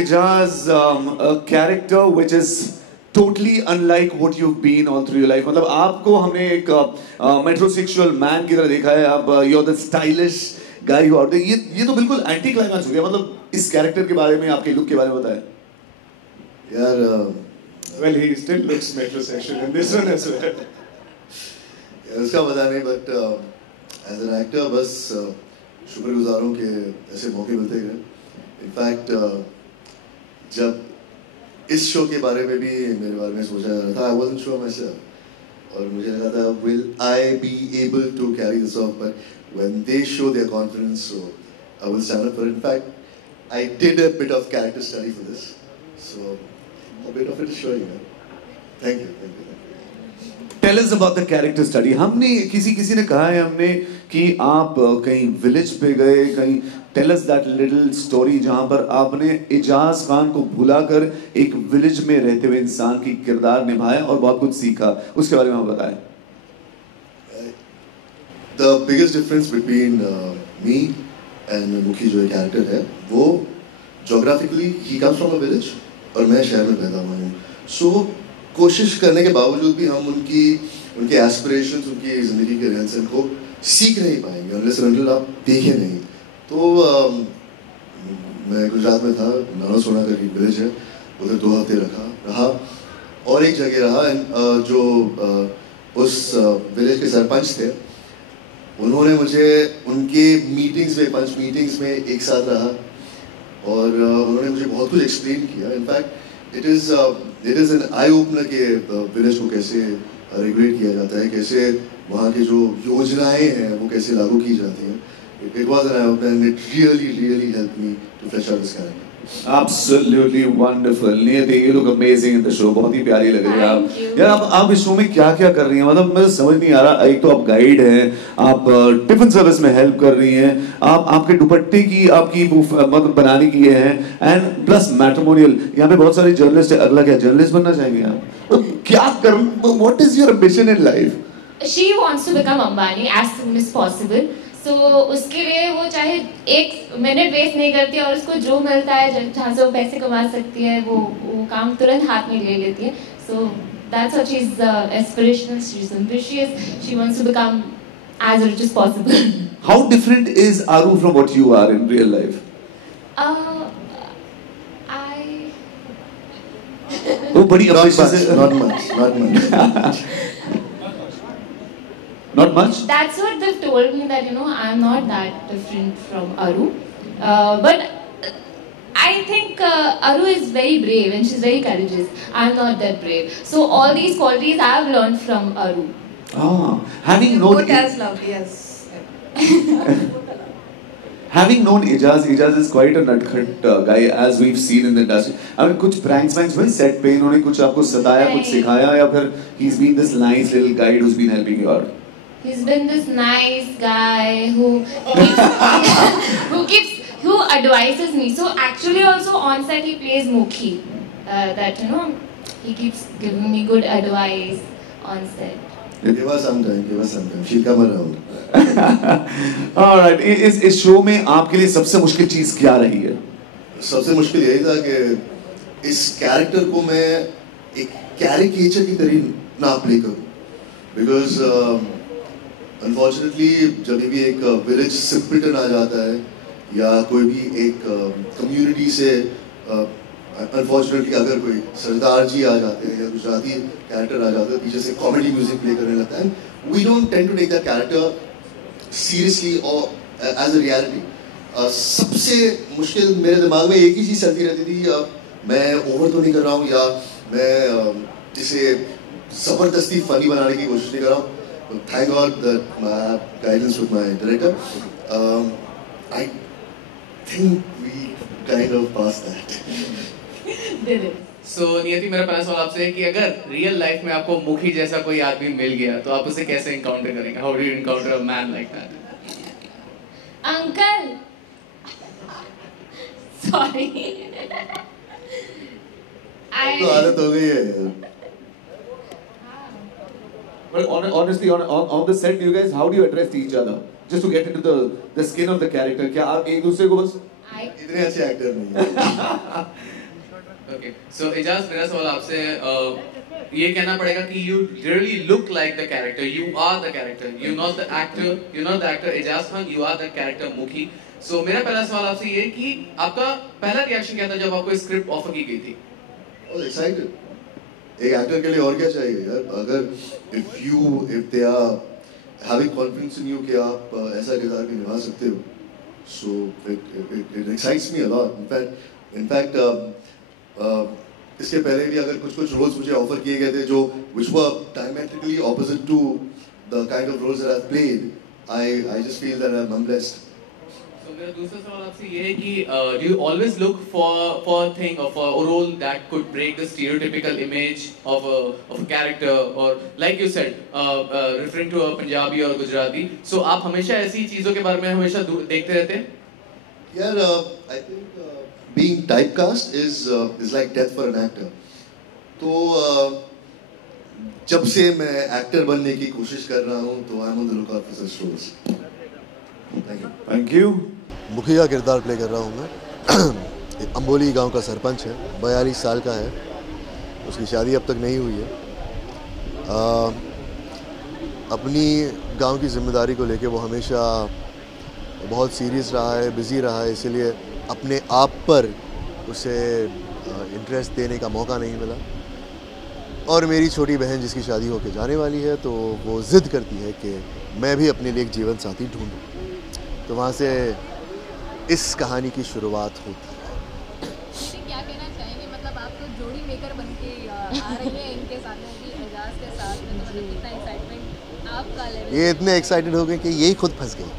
Ijaz, a character which is totally unlike what you've been all through your life. मतलब आपको हमने एक metrosexual man की तरह देखा है. आप you're the stylish guy who out there. ये तो बिल्कुल anti climax हो गया. मतलब इस character के बारे में, आपके look के बारे में बताएं. यार well, he still looks metrosexual in this one as well. उसका पता नहीं, but as an actor बस शुक्रगुजार हूँ कि ऐसे मौके मिलते गए. इनफैक्ट जब इस शो के बारे में भी मेरे बारे में सोचा जा रहा था, I wasn't sure myself, और मुझे लगा था will I be able to carry this off, but when they show their confidence, so I will stand up for it. In fact, I did a bit of character study for this, so a bit of it is showing. Thank you, thank you. Tell us about the character study. हमने किसी ने कहा है हमने कि आप कहीं village पे गए, कहीं tell us that little story जहाँ पर आपने इजाज खान को भुलाकर एक विलेज में रहते हुए इंसान की किरदार निभाया और बहुत कुछ सीखा. उसके बारे में आप बताएं. The biggest difference between me and मुखी जो character है, वो geographically he comes from a village और मैं शहर में पैदा हुआ हूँ. So कोशिश करने के बावजूद भी हम उनके एस्पिरेशंस, उनकी ज़िंदगी के रहन सहन को सीख नहीं पाएंगे unless and until आप देखें नहीं. तो मैं गुजरात में था, नानोसोना करके विलेज है, उधर 2 हफ्ते रहा और एक जगह रहा जो उस विलेज के सरपंच थे, उन्होंने मुझे उनके मीटिंग्स में, पंच मीटिंग्स में एक साथ रहा और उन्होंने मुझे बहुत कुछ एक्सप्लेन किया. In fact it is an eye opener के विलेज को कैसे रेगुलेट किया जाता है, कैसे वहाँ की जो योजनाएं हैं वो कैसे लागू की जाती हैं. It was an eye opener and it really helped me to flesh out this character. Absolutely wonderful. नियति, you look amazing in the show. बहुत ही प्यारी लग रही है आप. यार आप इस शो में क्या कर रही हैं? मतलब मुझे समझ नहीं आ रहा. एक तो आप गाइड हैं, आप टिफिन सर्विस में हेल्प कर रही हैं, आपके दुपट्टे की आपकी मतलब बनाने की ये है, एंड प्लस मैट्रिमोनियल. यहाँ पे बहुत सारे जर्नलिस्ट है. अगला क्या जर्नलिस्ट बनना चाहेंगे आप? तो क्या कर? What is your ambition in life? She wants to become Ambani as soon as possible. So उसके लिए वो चाहे 1 मिनट वेस्ट नहीं करती और उसको जो मिलता है, जहाँ से वो पैसे कमा सकती है, वो काम तुरंत हाथ में ले लेती है. So that's what she's aspirational. She's ambitious. She wants to become as rich as possible. How different is Aru from what you are in real life? वो बड़ी not much. Not much? That's what they've told me, that I'm not that different from Aru. But I think Aru is very brave and she's very courageous. I'm not that brave. So all these qualities I've learned from Aru. Having known both as love, yes. Having known Ijaz is quite a nutcracker guy, as we've seen in the industry. I mean, कुछ pranks हुए set पे, इन्होंने कुछ आपको सताया, कुछ सिखाया, या फिर he's been this nice little guide who's been helping you out? He's been this nice guy who advises me. So actually also on set he plays Mukhi. That he keeps giving me good advice on set. Give us some time. She'll come around. All right. इस show में आपके लिए सबसे मुश्किल चीज क्या रही है? सबसे मुश्किल यही था कि इस कैरेक्टर को मैं एक कैरिकेचर की तरह ना प्ले करूं. Because अनफॉर्चुनेटली जब भी एक विलेज सिम्पटन आ जाता है या कोई भी एक कम्युनिटी से अनफॉर्चुनेटली अगर कोई सरदार जी आ जाते हैं या गुजराती कैरेक्टर आ जाता है, पीछे से कॉमेडी म्यूजिक प्ले करने लगता है, we don't tend to take that character seriously और एज अ रियलिटी. सबसे मुश्किल मेरे दिमाग में एक ही चीज़ चलती रहती थी, मैं ओवर तो नहीं कर रहा हूँ या मैं इसे ज़बरदस्ती फनी बनाने की कोशिश नहीं कर रहा हूँ. Thank God that my guidance with my director, I think we kind of passed that. Did it? So नियति, मेरा पहला सवाल आपसे है कि अगर रियल लाइफ में आपको मुखी जैसा कोई आदमी मिल गया तो आप उसे कैसे एनकाउंटर करेंगे? How do you encounter a man like that? Uncle, sorry. तो आदत हो गई है. But honestly, on the set, you guys, how do you address each other? Just to get into the skin of the character. क्या आप एक दूसरे को बस? हाय। इतने अच्छे एक्टर नहीं हैं। Okay, so एजाज, मेरा सवाल आपसे ये कहना पड़ेगा कि you really look like the character, you are the character, you're not the actor Ejaz Khan, you are the character मुखी। So मेरा पहला सवाल आपसे ये है कि आपका पहला रिएक्शन क्या था जब आपको स्क्रिप्ट ऑफर की गई थी? एक्साइटेड। एक एक्टर के लिए और क्या चाहिए यार, अगर if they are having confidence in you कि आप ऐसा किरदार भी निभा सकते हो, so it excites me a lot. In fact इसके पहले भी अगर कुछ रोल्स मुझे ऑफर किए गए थे जो which were diametrically opposite to the kind of roles that I've played, I just feel that I'm blessed. So मेरा दूसरा सवाल आपसे ये है कि do you always look for a thing or for a role that could break the stereotypical image of a character, or like you said referring to a Punjabi or Gujarati, so आप हमेशा ऐसी चीजों के बारे में हमेशा देखते रहते हैं? यार I think being typecast is like death for an actor. तो जब से मैं एक्टर बनने की कोशिश कर रहा हूँ तो I'm on the lookout for such roles. Thank you. मुखी का किरदार प्ले कर रहा हूँ मैं। अम्बोली गांव का सरपंच है, 42 साल का है, उसकी शादी अब तक नहीं हुई है। अपनी गांव की जिम्मेदारी को लेके वो हमेशा बहुत सीरियस रहा है, बिज़ी रहा है, इसीलिए अपने आप पर उसे इंटरेस्ट देने का मौका नहीं मिला। और मेरी छोटी बहन जिसकी शादी होके जाने वाली है, तो वो ज़िद करती है कि मैं भी अपने लिए एक जीवन साथी ढूंढूं। तो वहाँ से इस कहानी की शुरुआत होती है। क्या कहना चाहेंगे, मतलब आप तो जोड़ी मेकर बन के आ रही हैं इनके साथ में भी, एजाज के साथ में, तो मतलब कितना एक्साइटमेंट आपका लेवल? ये इतने एक्साइटेड हो गए कि यही खुद फंस गई।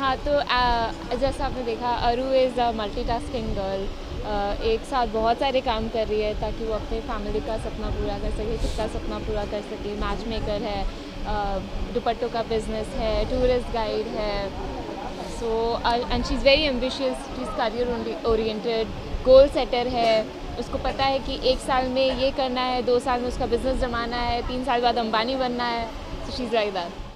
हाँ, तो जैसा आपने देखा, अरू इज़ अ मल्टीटास्किंग गर्ल, एक साथ बहुत सारे काम कर रही है ताकि वो अपने फैमिली का सपना पूरा कर सके, खुद का सपना पूरा कर सके। मैच मेकर है, दुपट्टों का बिजनेस है, टूरिस्ट गाइड है। So and she is very ambitious, she is career oriented, goal setter है। उसको पता है कि 1 साल में ये करना है, 2 साल में उसका बिजनेस जमाना है, 3 साल बाद अंबानी बनना है। So she is like that.